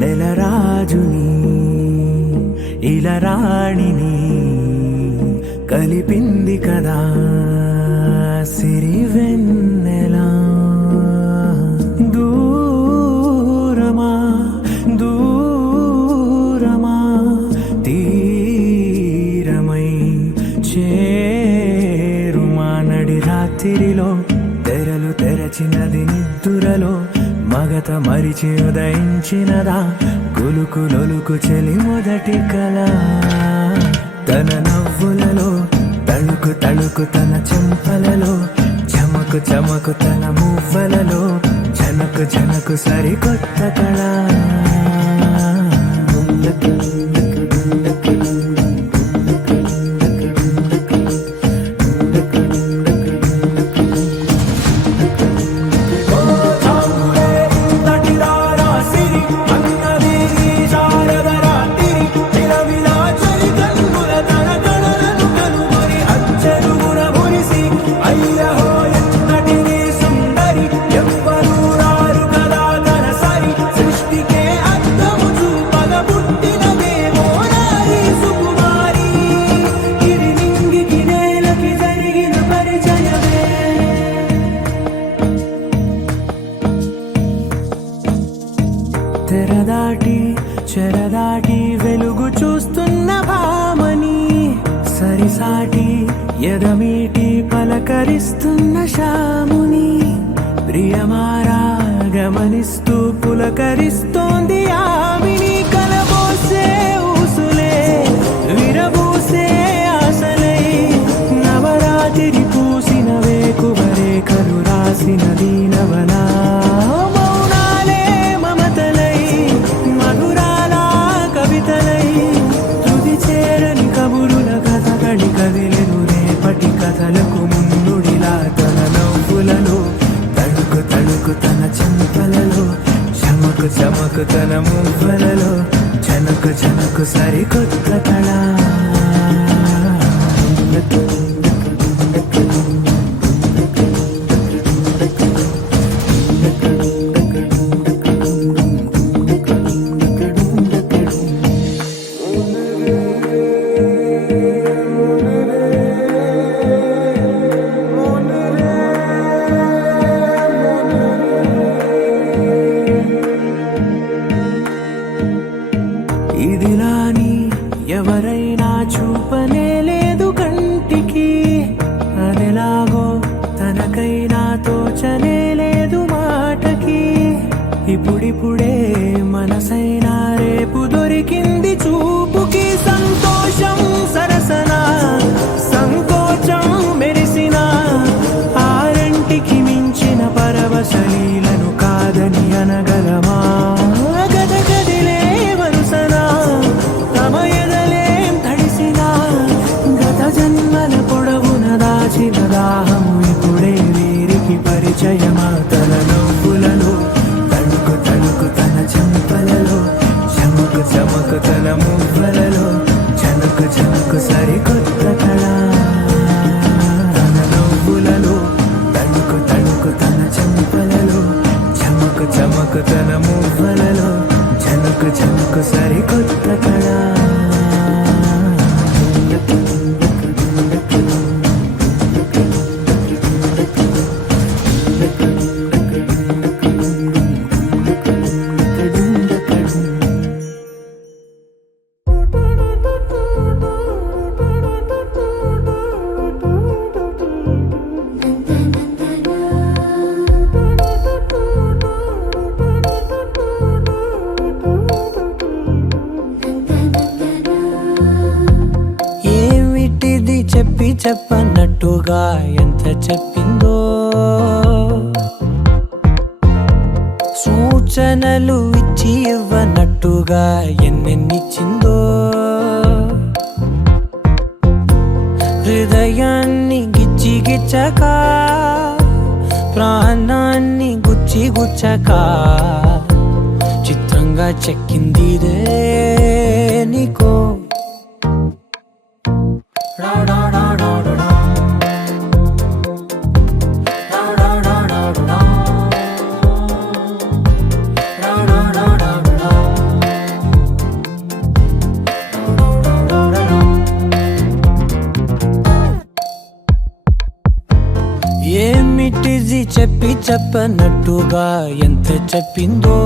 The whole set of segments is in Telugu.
నెలరాజుని ఇలరాణిని కలిపింది కదా సిరివెన్నెలా. దూరమా దూరమా తీరమై చేరుమా నడి రాత్రిలో తెరలు తెరచినది నిద్దురలో మగత మరిచి ఉదయించినదా కులుకులొలుకు చెలి మొదటి కళ. తన నవ్వులలో తళుకు తళుకు తన చెంపలలో చమకు చమకు తన మువ్వలలో జనకు జనకు సరికొత్త కళ. తెరదాటి చెరదాటి వెలుగు చూస్తున్న భామని సరిసాటి ఎదమీటి పలకరిస్తున్న శాముని ప్రియమారా గమనిస్తూ పులకరిస్తోంది ఆవిని. కలబోసే ఊసులే విరబూసే ఆశలై నవరాత్రి పూసిన వేకువరేఖలు రాసిన దీనవనా. తుది చేరని కబురుల కథకళి కదిలెను రేపటి కథలకు ముందుడిలా. తన నవ్వులలో తడుకు తడుకు తన చెంపలలో చమకు చమకు తన మువ్వలలో జనకు జనకు సరికొత్త కళ. ఇదిలాని ఎవరైనా చూపనే లేదు కంటికి, అదెలాగో తనకైనా తోచనే లేదు మాటకి. ఇప్పుడిప్పుడే మనసైనా రేపు దొరికింది చూపుకి. సంతోషం సరసన సంకోచం మెరిసిన ఆరంటికి మించిన పరవశలీలను కాదని అనగలమా. గదగదిలే వరుసన తమ ఎదలేం తడిసిన గత జన్మల పొడవున దాచిన దాహము ఇప్పుడే వీరికి పరిచయమా. తన నవ్వులలో తణుకు తణుకు తన చెంపలలో చమకు చమకు తన మువ్వలలో జనకు జనకు సరికొత్త కళ. తన నవ్వులలో తణుకు తణుకు తన చెంపలలో చమకు చమకు తన మువ్వలలో జనకు జనకు సరికొత్త కళ. చెప్పి చెప్పన్నట్టుగా ఎంత చెప్పిందో, సూచనలు ఇచ్చి ఇవ్వనట్టుగా ఎన్నెన్నిచ్చిందో. హృదయాన్ని గిచ్చి గిచ్చక ప్రాణాన్ని గుచ్చి గుచ్చక చిత్రంగా చెక్కిందిదే నీకో ఏమిటిది చెప్పి చెప్పనట్టుగా ఎంత చెప్పిందో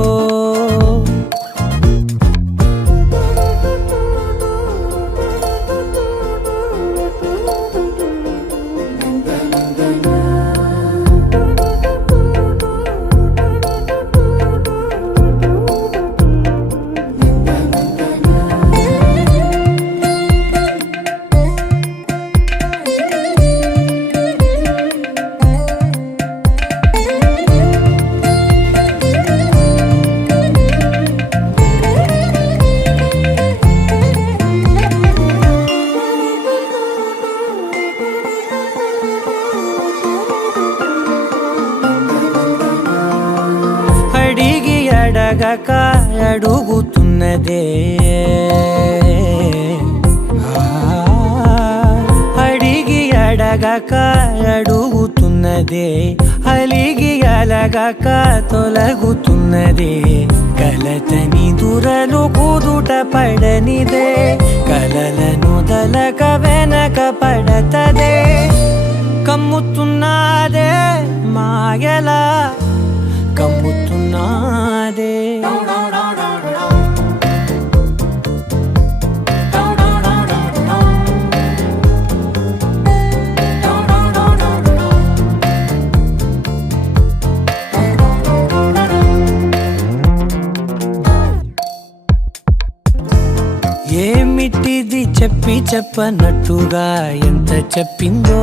అడిగి అడగక అడుగుతున్నదే అడిగి అడగక అడుగుతున్నదే అలిగి అలగక తొలగుతున్నదే కలతని దురలు కుదుట పడనిదే కలలను దలక వెనక పడతదే కమ్ముతున్నదే మాయలా కమ్ముతున్నదే ఏమిటిది చెప్పి చెప్పనట్టుగా ఎంత చెప్పిందో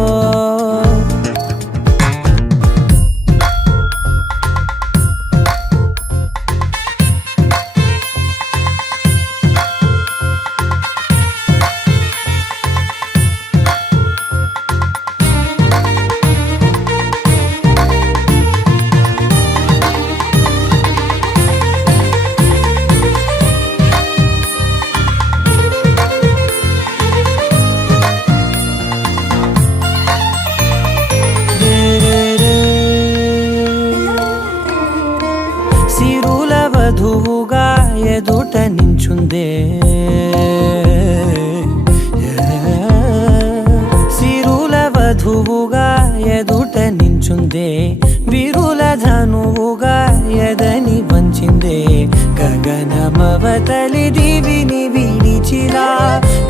సిరుల వధువుగా ఎదుట నించుందే సిరుల వధువుగా ఎదుట నించుందే విరుల ధనువుగా ఎదని వంచిందే గగనమవతలి దివిని విడిచిలా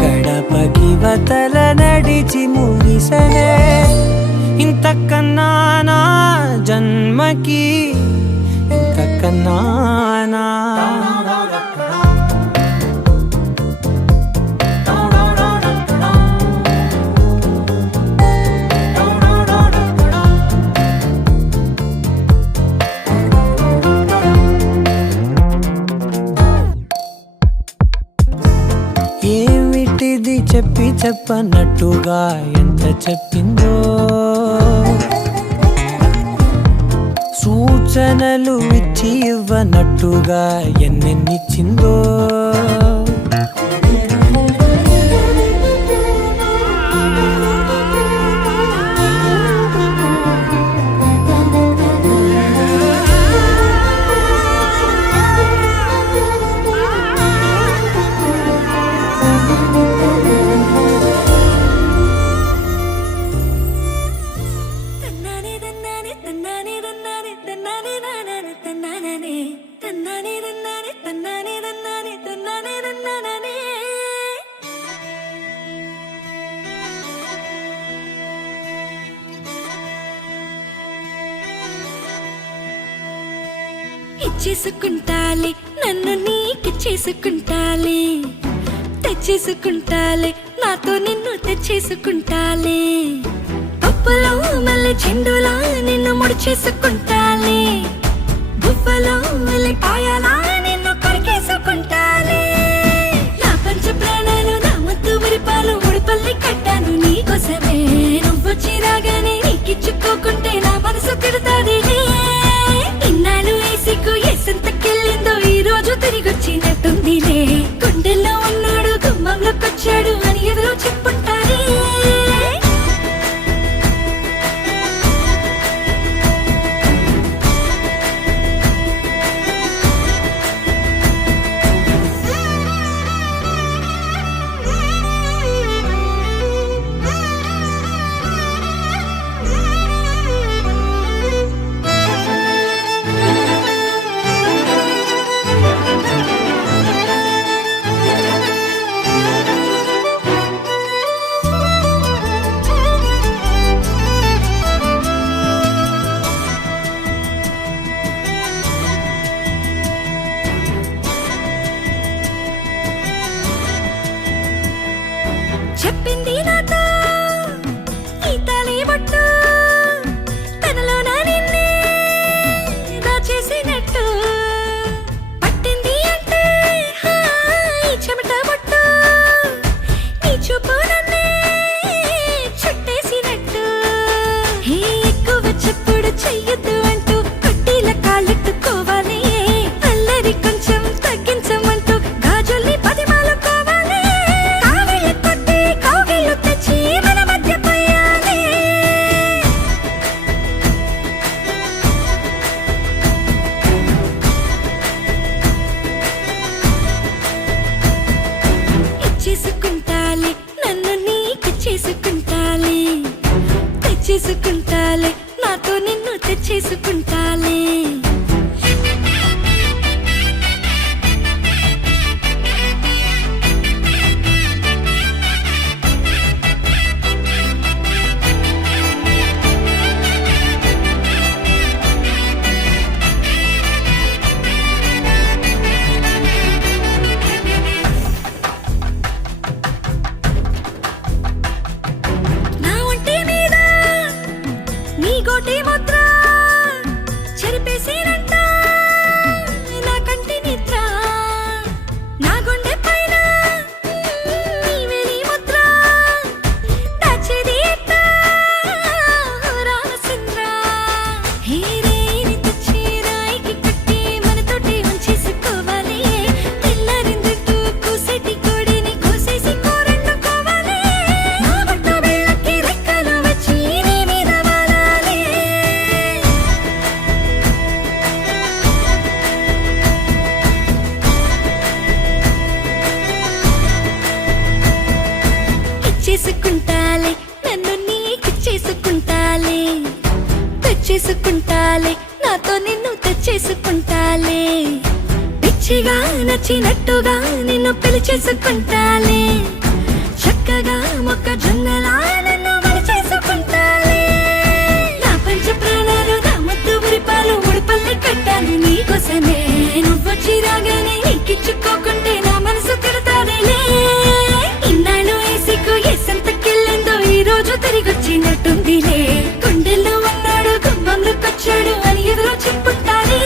గడపకి వతల నడిచి ముగిసనే ఇంతకన్నా నా జన్మకి ఇంతకన్నానా ఏమిటిది చెప్పి చెప్పనట్టుగా ఎంత చెప్పిందో సూచనలు ఇచ్చి ఇవ్వనట్టుగా ఎన్నెన్నిచ్చిందో ఇచ్చేసుకుంటాలే నన్ను నీకిచ్చేసుకుంటాలే తెచ్చేసుకుంటాలే నాతో నిన్ను తెచ్చేసుకుంటాలే పప్పులో మళ్ళీ చెండులా నిన్ను ముడిచేసుకుంటాలే బువ్వలో మళ్ళీ పాయలా నిన్ను కొరికేసుకుంటాలే నా పంచ ప్రాణాలు నా మత్తు విరిపాలు ముడిపల్లి కట్టాను నీకోసమే నువ్వు చిరాగానే నీకిచ్చుకోకుంటే నా మనసు తిడతాది ఇన్నాళ్ళు వేసికు ఎసంతకెళ్ళిందో ఈ రోజు తిరిగొచ్చినట్టుందిలే గుండెల్లో ఉన్నాడు గుమ్మంలోకొచ్చాడు అని ఎదురు చెప్పుంటారే చెప్పింది నాతో ఈ తాళి బొట్టు తనలో నా నిన్నే దాచేసినట్టు పట్టింది అంటే ఈ చెమట బొట్టు నీ చూపు నన్నే చుట్టేసినట్టు హే ఎక్కువ చెప్పుడు చెయ్యొద్దు అంటూ పట్టీల కాళ్ళెట్టుకోవాలి అల్లరి కొంచెం తగ్గించమంటూ గాజుల్ని పదిమాలుకోవాలి కావిళ్ళ కొట్టి కౌగిళ్ళు తెచ్చి మన మధ్య పోయాలి ఇచ్చేసుకుంటాలి నన్ను నీకిచ్చేసుకుంటాలి తెచ్చేసుకుంటాలి నాతో నిన్ను తెచ్చేసుకుంటాలి నా ఒంటి మీద నీ గోటి ముద్ర చెరిపేసినంట నా కంటి నిద్ర నా గుండె పైన నీ వేలి ముద్ర దాచేది ఎట్టా రామచంద్ర హే రేని తెచ్చి రాయికి కట్టి మనతోటి ఉంచేసుకోవాలి తెల్లారిందంటూ కూసేటి కోడిని కోసేసి కూరండుకోవాలి నా బట్ట బెళ్ళకి రెక్కలు వచ్చి నీ మీద వాలాలి ఇచ్చేసుకుంటాలి నన్ను నీకిచ్చేసుకుంటాలి తెచ్చేసుకుంటాలి నాతో నిన్ను తెచ్చేసుకుంటాలి పిచ్చిగా నచ్చినట్టుగా నిన్ను పిలిచేసుకుంటాలి చక్కగా మొక్కజొన్నలా నన్ను చేసుకుంటాలి నా పంచ ప్రాణాలు నా ముద్దు మురిపాలు ముడిపల్లి కట్టాలి నీకోసమే నువ్వొచ్చి రాగానే నీకిచ్చుకోకుంటే నా మనసు తిడతాదిలే ఇన్నాళ్ళు ఏసికు ఎసంతకెళ్ళిందో ఈ రోజు తిరిగొచ్చినట్టుందిలే గుండెల్లో ఉన్నాడు గుమ్మంలోకొచ్చాడు అని ఎదురు చెప్పుతారే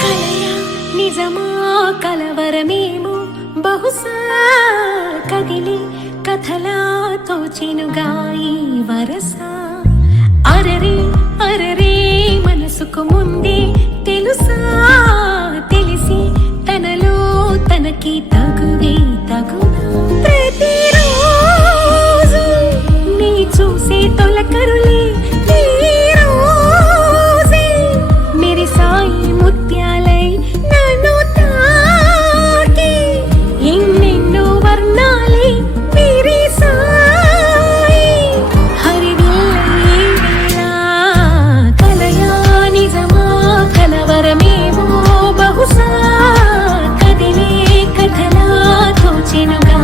కలయా నిజమా కలవరమేమో బహుశా కదిలి కథలా తోచెనుగా ఈ వరస అరరే అరరే మనసుకు ముందే తెలుసా తెలిసి తనలో తనకి తగువే తగునా ప్రతిరోజు నీ చూసే తొలకరులే ఈ రోజే మెరిసాయి ముత్యాలై నన్ను తాకి ఎన్నెన్నో వర్ణాలై విరిసాయి హరివిల్లలా కలయా నిజమా కలవరమేమో బహుశా కదిలే కథలా తోచెనుగా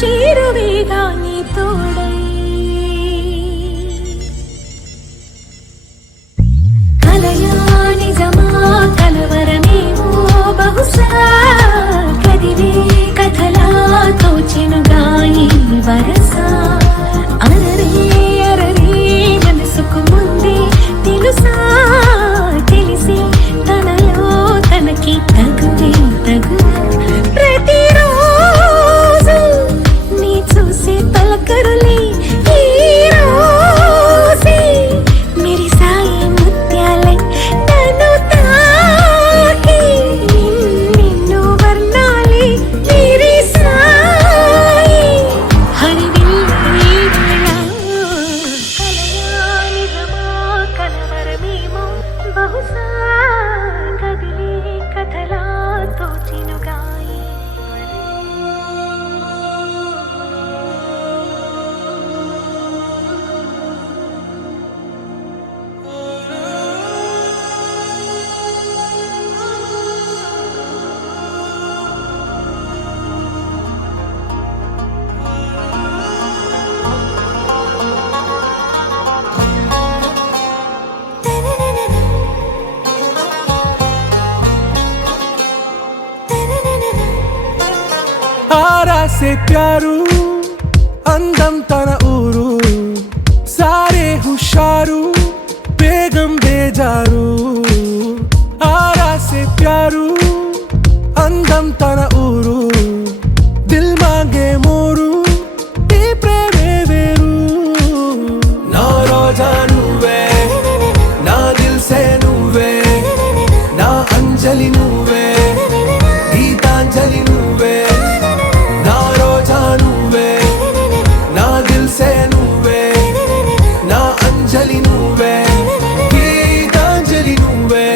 చేరువేగా నీ తోడై కలయా నిజమా కలవరమేమో బహుశా కదిలే కథలా తోచెనుగా ఈ వరస అరరే అరరే మనసుకు ముందే తెలుసా తెలిసి తనలో తనకి తగువే తగు ప్రతిరోజు నీ చూసే పలకరులే ఈ రోజే మెరిసాయి ముత్యాలై నన్ను తాకి నిన్ను వర్ణాలే మెరిసాయి హరివిల్లు కలయా నిజమా కలవరమేమో బహుశా కదిలే కథలా తోచెనుగా ఈ आरा से प्यारू అందం తన ఊరు సారే హుషారు బేగం బేజారు ఆరా से प्यारू అందం తన ఊరు దిల్ మాంగే మోరు ఈ ప్రేమే వేరు నా రోజా నువ్వే నా దిల్ సే నువ్వే నా అంజలి నువ్వే గీతాంజలి నువ్వే నా రోజా నువ్వే నా దిల్ సే నువ్వే నా అంజలి నువ్వే గీతాంజలి నువ్వే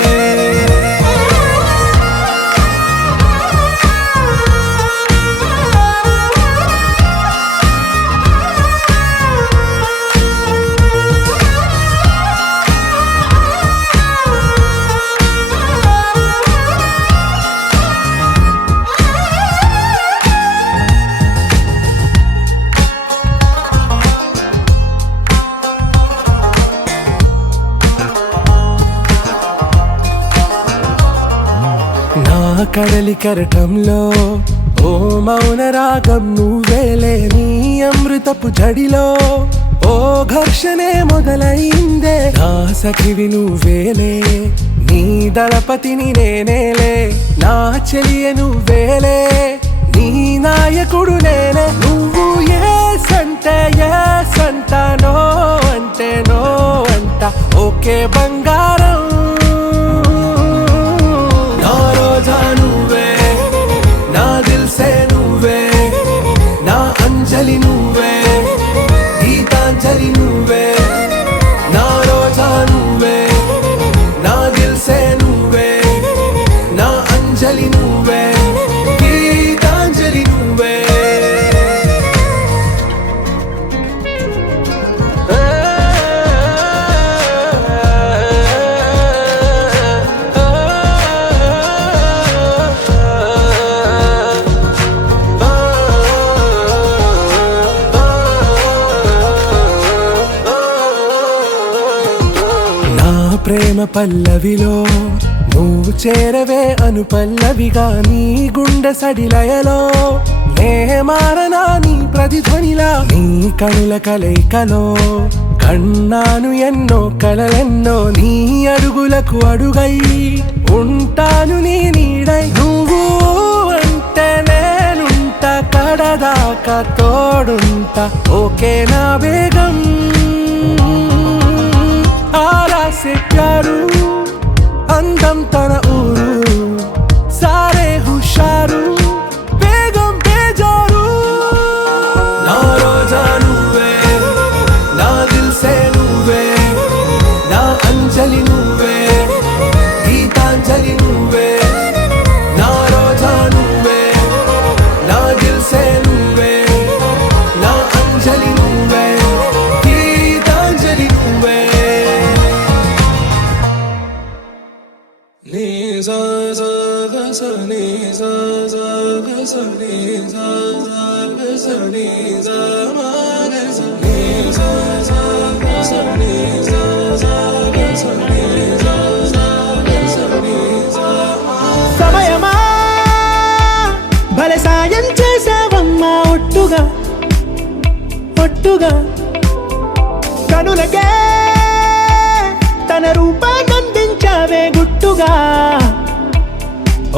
నా కడలి కరటంలో ఓ మౌన రాగం నువ్వేలే నీ అమృతపు జడిలో ఓ ఘర్షణే మొదలైందే నా సఖివి నువ్వేలే నీ దళపతిని నేనేలే నా చెలియ నువ్వేలే నీ నాయకుడు నేనే నువ్వు ఏ సంట నో అంటే నో అంట ఓకే బంగారం నా రోజా నువ్వే నా దిల్ సే నువ్వే నా అంజలి నువ్వే గీతాంజలి నువ్వే నా రోజా నువ్వే నా దిల్ సే నువ్వే నా అంజలి నువ్వే గీతాంజలి నువ్వే ప్రేమ పల్లవిలో నువ్వు చేరవే అను పల్లవిగా నీ గుండె సడిలయలో నే మారనా నీ ప్రతిధ్వనిలా నీ కనుల కలయికలో కన్నాను ఎన్నో కలలెన్నో నీ అడుగులకు అడుగై ఉంటాను నీ నీడై నువ్వు అంటే నేనుంట కడదాకా తోడుంట ఓకే నా బేగం आरा से प्यारू అందం తన ఊరు సారే హుషారు బేగం బేజారు నా రోజా నువ్వే నా దిల్ సే నువ్వే నా అంజలి నువ్వే గీతాంజలి నువ్వే నా రోజా నువ్వే నా దిల్ సే నువ్వే నా అంజలి నువ్వే గీతాంజలి నువ్వే ni za za ga sa ni za za ga సమయమా భలే సాయం చేసావమ్మా ఒట్టుగా ఒట్టుగా కనులకే తన రూపాన్నందించావే గుట్టుగా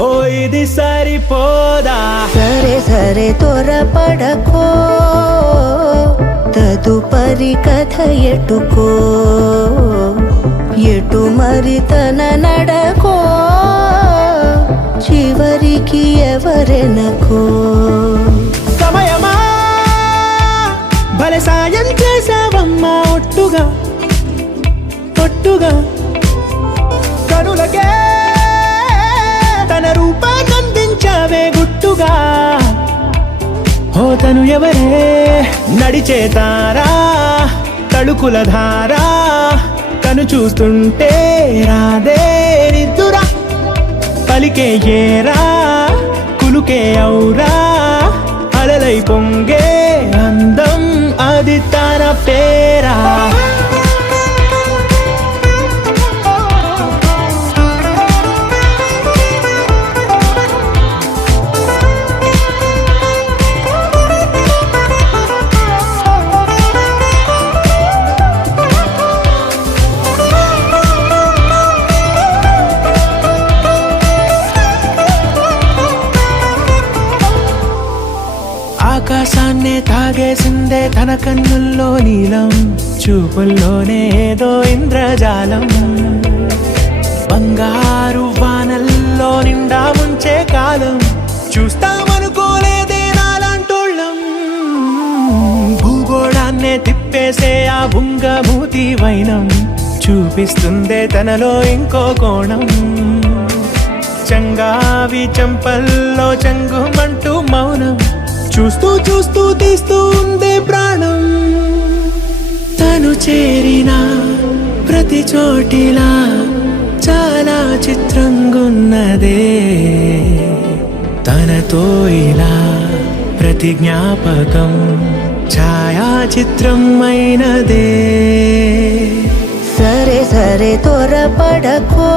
ఓ ఇది సరిపోదా సరే సరే త్వరపడకో తదుపరి కథ ఎటుకో ఎటు మరి తన నడకో చివరికి ఎవరెనకో సమయమా భలే సాయం చేసావమ్మా ఒట్టుగా ఒట్టుగా కనులకే తన రూపాన్నందించావే గుట్టుగా ఓ తను ఎవరే నడిచే తారా తళుకుల ధారా తను చూస్తుంటే రాదే నిద్దురా పలికే ఏరా కులుకే ఔరా అలలై పొంగే అందం అది తన పేరా ఆకాశాన్నే తాగేసిందే తన కన్నుల్లో నీలం చూపుల్లోనే ఏదో ఇంద్రజాలం బంగారు వానల్లో నిండా ముంచే కాలం చూస్తామనుకోలేదే నాలాంటోళ్ళం భూగోళాన్నే తిప్పేసే ఆ బుంగమూతి వైనం చూపిస్తుందే తనలో ఇంకో కోణం చంగావి చంపల్లో చంగుమంటూ మౌనం చూస్తూ చూస్తూ తీస్తూ ఉందే ప్రాణం తను చేరిన ప్రతి చోటిలా చాలా చిత్రంగున్నదే తనతో ఇలా ప్రతి జ్ఞాపకం ఛాయాచిత్రం అయినదే సరే సరే త్వరపడకో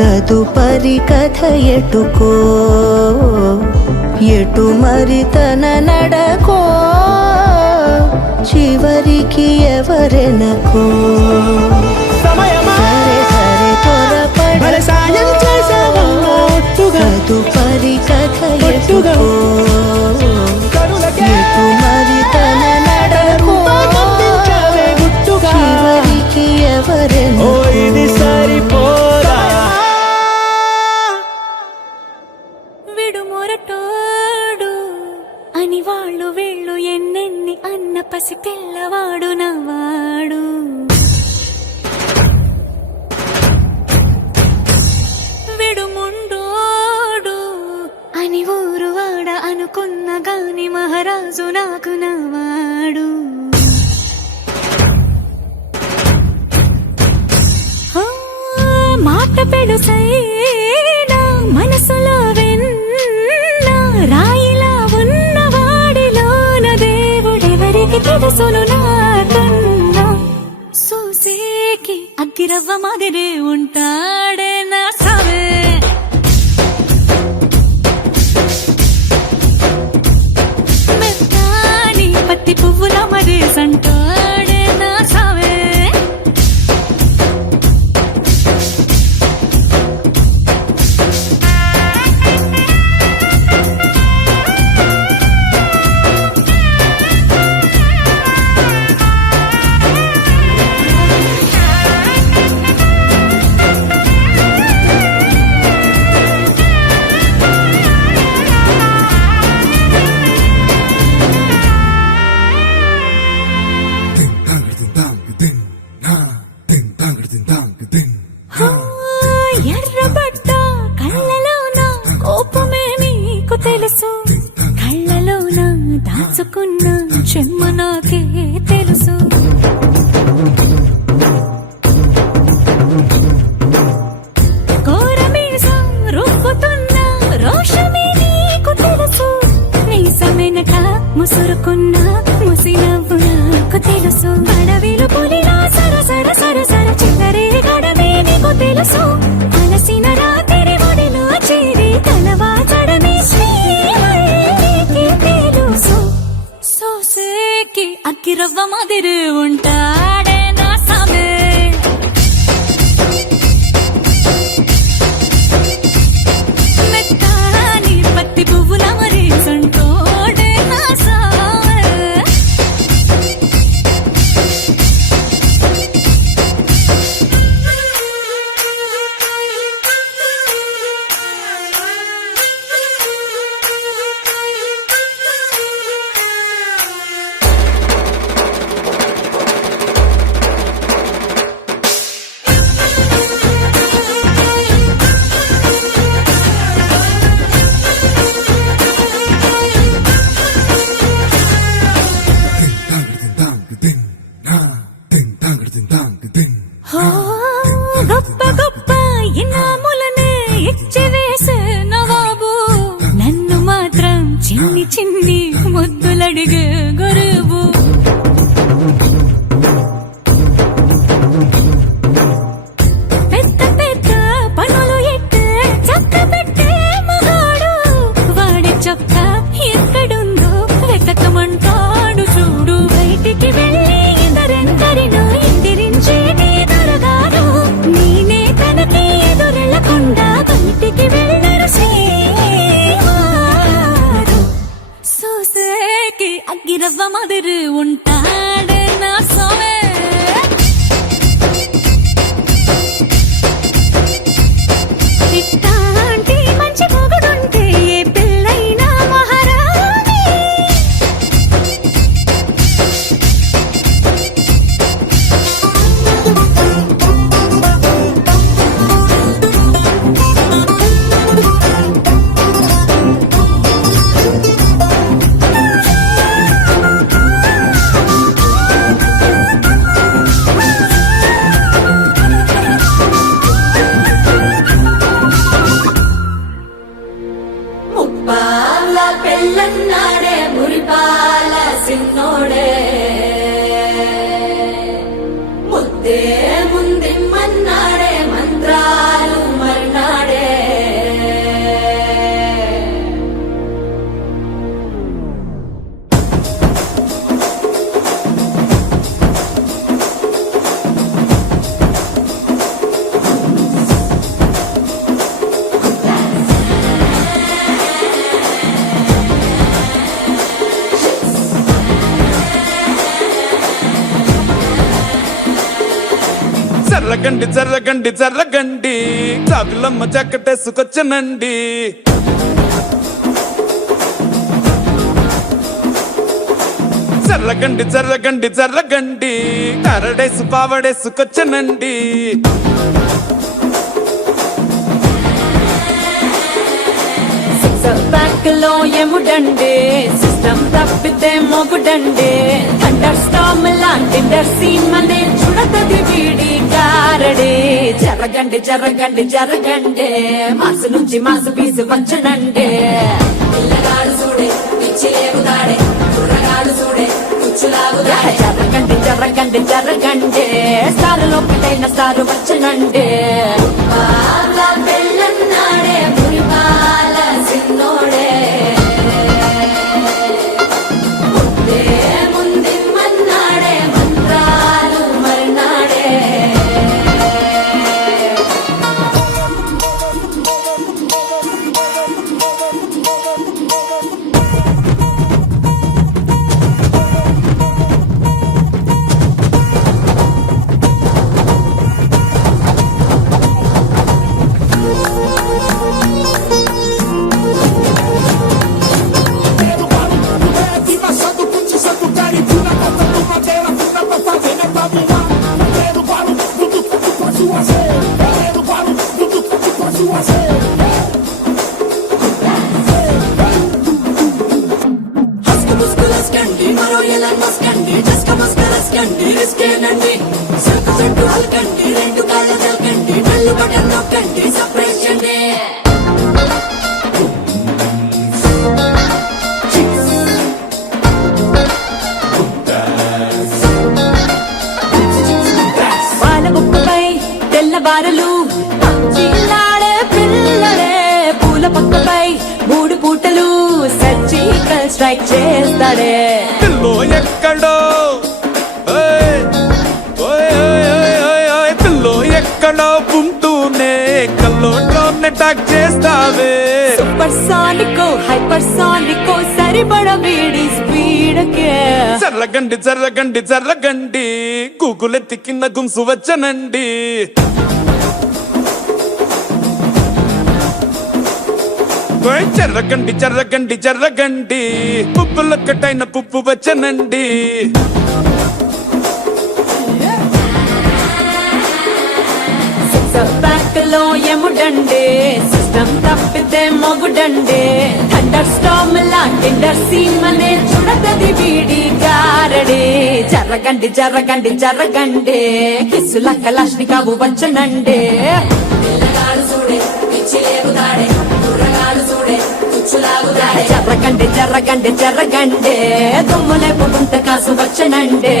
తదుపరి కథ ఎటుకో ఎటు మరి తన నడకో చివరికి ఎవరెనకో సమయమా సరే సరే భలే సాయం చేసావమ్మా ఒట్టుగా తదుపరి కథ ఒట్టుగా ఎటుకో కనులకే ఎటు మరి తన నడకో రూపాన్నందించావే గుట్టుగా చివరికి ఓ ఎవరెనకో ఇది సరిపోదా విడుమొరటోడు అని వాళ్ళు వీళ్ళు ఎన్నెన్ని అన్న పసి పిల్లవాడు నవ్వాడు విడుముండోడు అని ఊరు వాడ అనుకున్న గాని మహారాజు నాకు నవ్వాడు ఆ, మాట పెడుసైనా మనసులో వెన్న రాయిలా ఉన్నవాడిలోన దేవుడెవరికి తెలుసును నాకన్నా సూసేకి అగ్గిరవ్వ మాదిరే ఉంటాడే నా సవే మెత్తాని పత్తి పువ్వుల మరే సంటాడే నా సవే ఎర్రబడ్డ కళ్ళలోన కోపమే నీకు తెలుసు కళ్ళలోన దాచుకున్న చెమ్మ నాకే తెలుసు కోరమీసం రుబ్బుతున్న రోషమే వెనక ముసురుకున్న ముసి నవ్వు నాకు తెలుసు అడవిలు పులిలా సర సర సర సర చిల్లరే గడమే నీకు తెలుసు అలసిన రాత్రి ఒడిలో చేరి తలవాచడమే శ్రీవల్లికి తెలుసు సోసేకి అక్కిరవ్వ మాదిరి ఉంటాడే నా సామే మెత్తాని పత్తి పువ్వుల మరి సంటోడే నా సామే హో గొప్ప గొప్ప ఇనాములనే ఇచ్చి వేసే నవాబు నన్ను మాత్రం చిన్ని చిన్ని ముద్దులడిగే గురువు పెద్ద పెద్ద పనులు ఎట్టే చక్క పెట్టే మగాడు వాడి చొక్క ఎక్కడుందో వెతకమంటాడు చూడు బయటికి వెళ్ళి ఇద్దరెందరినో ఇందిరించేటి దొరగారు నేనే తనకి ఎదురెళ్ళకుండా బయటికి వెళ్ళరు శ్రీవారు సోసేకి అగ్గిరవ్వ మాదిరి ఉంటాడే నా సోమే ఇట్టాంటి మంచి మొగుడుంటే ఏ పిల్లైనా మహారాణి ముప్పాల పెళ్ళన్నాడే మురిపాల సిన్నోడే ముద్దే ముందిమ్మన్నాడే మంత్రాలు మర్నాడే జర్రగండి జర్రగండి జర్రగండి చాకులమ్మ చక్కటేసుకొచ్చనండి జర్రగండి జర్రగండి జర్రగండి కరడేసు పావడేసుకొచ్చనండి బ్యాంక్ లో ఎముడండి సిస్టమ్ తప్పితే మొగుడండి థండర్ స్టామ్ లాంటి సీమనే చూడతది వీడి గారడి జరగండి జరగండి జరగండి మాసు నుంచి మాసు పీసు వంచనండి పిల్లగాడు చూడే పిచ్చి లేగుతాడే కుర్రగాడు చూడే కుచ్చులాగుతాడే జరగండి జరగండి జరగండి స్టార్ లోపటైన స్టార్ వచ్చనండి పెళ్ళన్నాడే మురిపాల సిన్నోడే ముద్దే ముందిమ్మన్నాడే మంత్రాలు మర్నాడే మరో ఎలా మస్కండి జస్క మస్కరస్కండి రిస్కేనండి సరుకు చెట్టు అల్కండి రెండు కాళ్ళ తలకండి నల్లు బటన్ నొక్కండి సర్ప్రైజ్ చేయండి బారలు పచ్చిలాడే పిల్లలే పూల పక్కపై 3 పూటలు సర్జికల్ స్ట్రైక్ చేస్తాడే పిల్లో ఎక్కడో ఓయ్, ఓయ్, ఓయ్, ఓయ్, ఓయ్, ఓయ్, పిల్లో ఎక్కడో ఉంటూనే కల్లోట్లోనే టాక్ చేస్తావే సూపర్ సానికో హైపర్ సానికో సరిపడ వీడి స్పీడ్కే చర్రగండి చర్రగండి చర్రగండి గూగులెత్తి కింద గుంసు వచ్చనండి ఓయ్ చర్రగండి చర్రగండి చర్రగండి పుప్పులొక్కటైన పుప్పు వచ్చనండి బ్యాక్ లో ఎముడండే సిస్టమ్ తప్పితే మొగుడండే థండర్ స్టామ్ లాంటి సీమనే చూడగది వీడి గారడే జరగండి జరగండి జరగండి కిస్సుల కలాష్ని కావు వచ్చనండే పిల్లగాడు చూడే పిచ్చి లేగుతాడే కుర్రగాడు చూడే కుచ్చులాగుతాడే జరగండి జరగండి జరగండి దుమ్ములేపు గుంత కాసు వచ్చనండే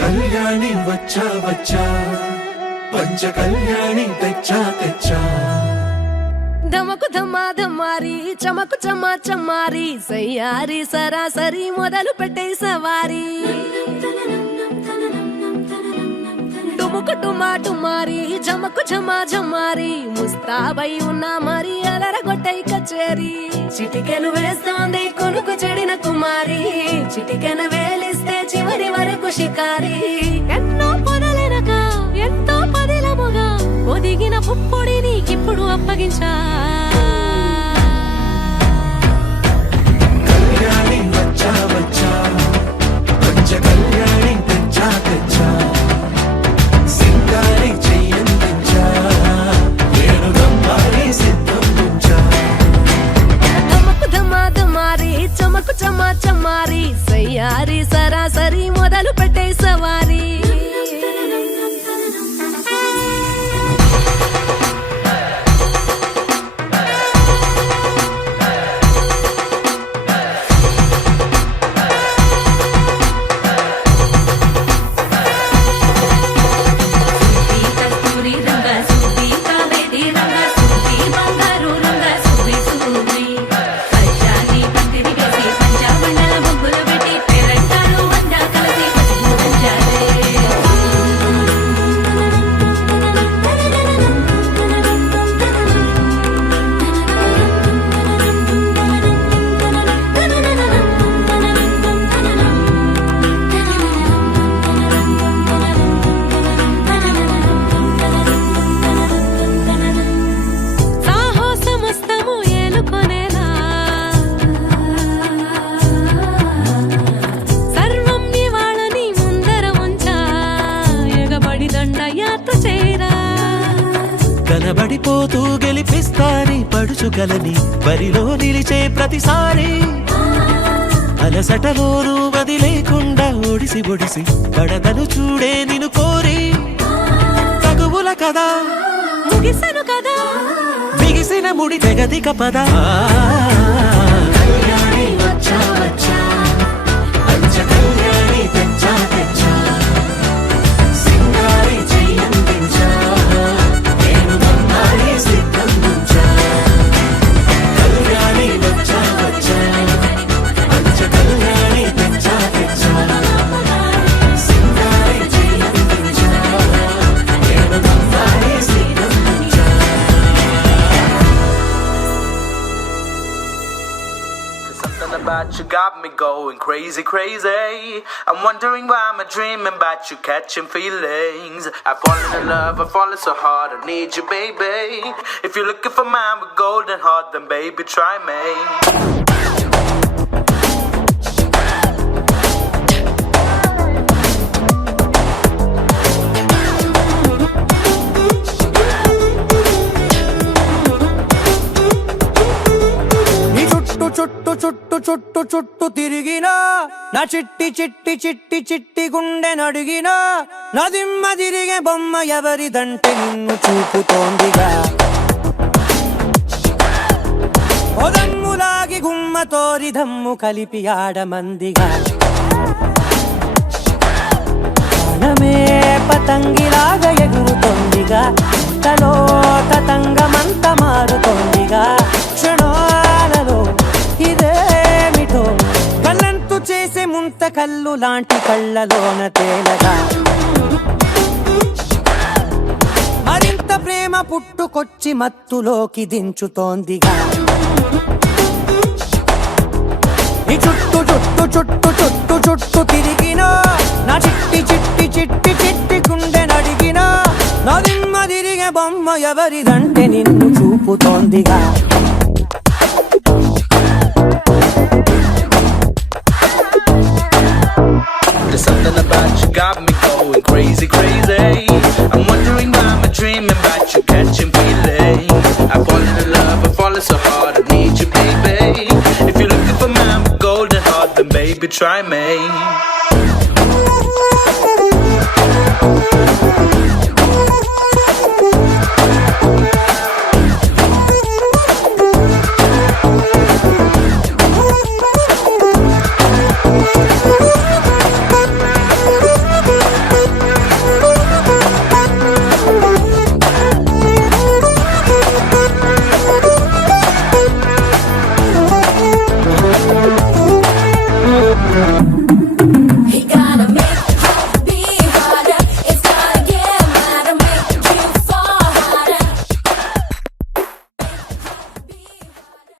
కళ్యాణి వచ్చా వచ్చా పంచ కళ్యాణి తెచ్చా తెచ్చా ధమకు ధమా ధమారి చమకు చమా చమారి సయ్యారి సరాసరి మొదలు పెట్టే సవారి డుముకు టుమా టుమారి జమకు ఝమా ఝమారి ముస్తాబై ఉన్నా మరి అలరగొట్టై కచేరి చిటికెను వేస్తోంది కొనుకు చెడిన కుమారి చిటికెను వేలిస్తే చివరి వరకు షికారి ఎన్నో పొదలెనక ఎంతో పదిలముగా ఒదిగిన పుప్పొడి నీకిప్పుడు అప్పగించా కళ్యాణి వచ్చా వచ్చా పంచ కళ్యాణి తెచ్చా తెచ్చా సింగారి చెయ్యందించా నేను గమ్మారి సిద్ధం ఉంచా ధమకు ధమా ధమారి చమకు చమా చమారి సయ్యారి సరాసరి మొదలు పెట్టే సవారి సాహసమస్తము ఏలుకొనేలా సర్వం ఇవాళని ముందర ఉంచా ఎగబడి దండయాత్ర చేరా కనబడిపోతూ గెలిపిస్తాని పడుచుకలని బరిలో నిలిచే ప్రతిసారి అలసటలోనూ వదిలేకుండా ఒడిసి ఒడిసి పడదను చూడే నిన్ను కోరి తగువుల కదా ముగిసెను కదా బిగిసిన ముడి తెగదిక పద కళ్యాణి వచ్చా వచ్చా పంచ కళ్యాణి తెచ్చా తెచ్చా సింగారి చెయ్యందించా నేను గమ్మారి సిద్ధం ఉంచా కళ్యాణి వచ్చా వచ్చా పంచ కళ్యాణి తెచ్చా తెచ్చా సింగారి చెయ్యందించా నేను గమ్మారి సిద్ధం ఉంచా Something about you got me going crazy, crazy. I'm wondering why I'm dreaming about you catching feelings. I've fallen in love, I've fallen so hard, I need you, baby. If you're looking for mine with golden heart, then baby, try me. చుట్టు చుట్టు తిరిగినా నా చిట్టి చిట్టి చిట్టి చిట్టి గుండె నడిగినా నదిమ్మ తిరిగే బొమ్మ ఎవరిదంటే నిన్ను చూపుతోందిగా ఒదమ్ములాగి గుమ్మ తోరి దమ్ము కలిపి ఆడమందిగా ప్రాణమే పతంగిలాగా ఎగురుతోందిగా తలో తతంగమంత మారుతోందిగా క్షణాలలో ఇదేమిటో కళ్ళంతు చేసే ముంత కళ్ళు లాంటి కళ్ళలోన తేలగా మరింత ప్రేమ పుట్టుకొచ్చి మత్తులోకి దించుతోందిగా ఈ చుట్టు చుట్టు చుట్టు చుట్టు చుట్టు తిరిగినా నా చిట్టి చిట్టి చిట్టి చిట్టి గుండె నడిగినా నదిమ్మ తిరిగే బొమ్మ ఎవరిదంటే నిన్ను చూపుతోందిగా There's something about you got me going crazy, crazy. I'm wondering why I'm dreaming about you, catching feelings. I fall in love, I fall so hard, I need you, baby. If you're looking for my golden heart, then baby try me.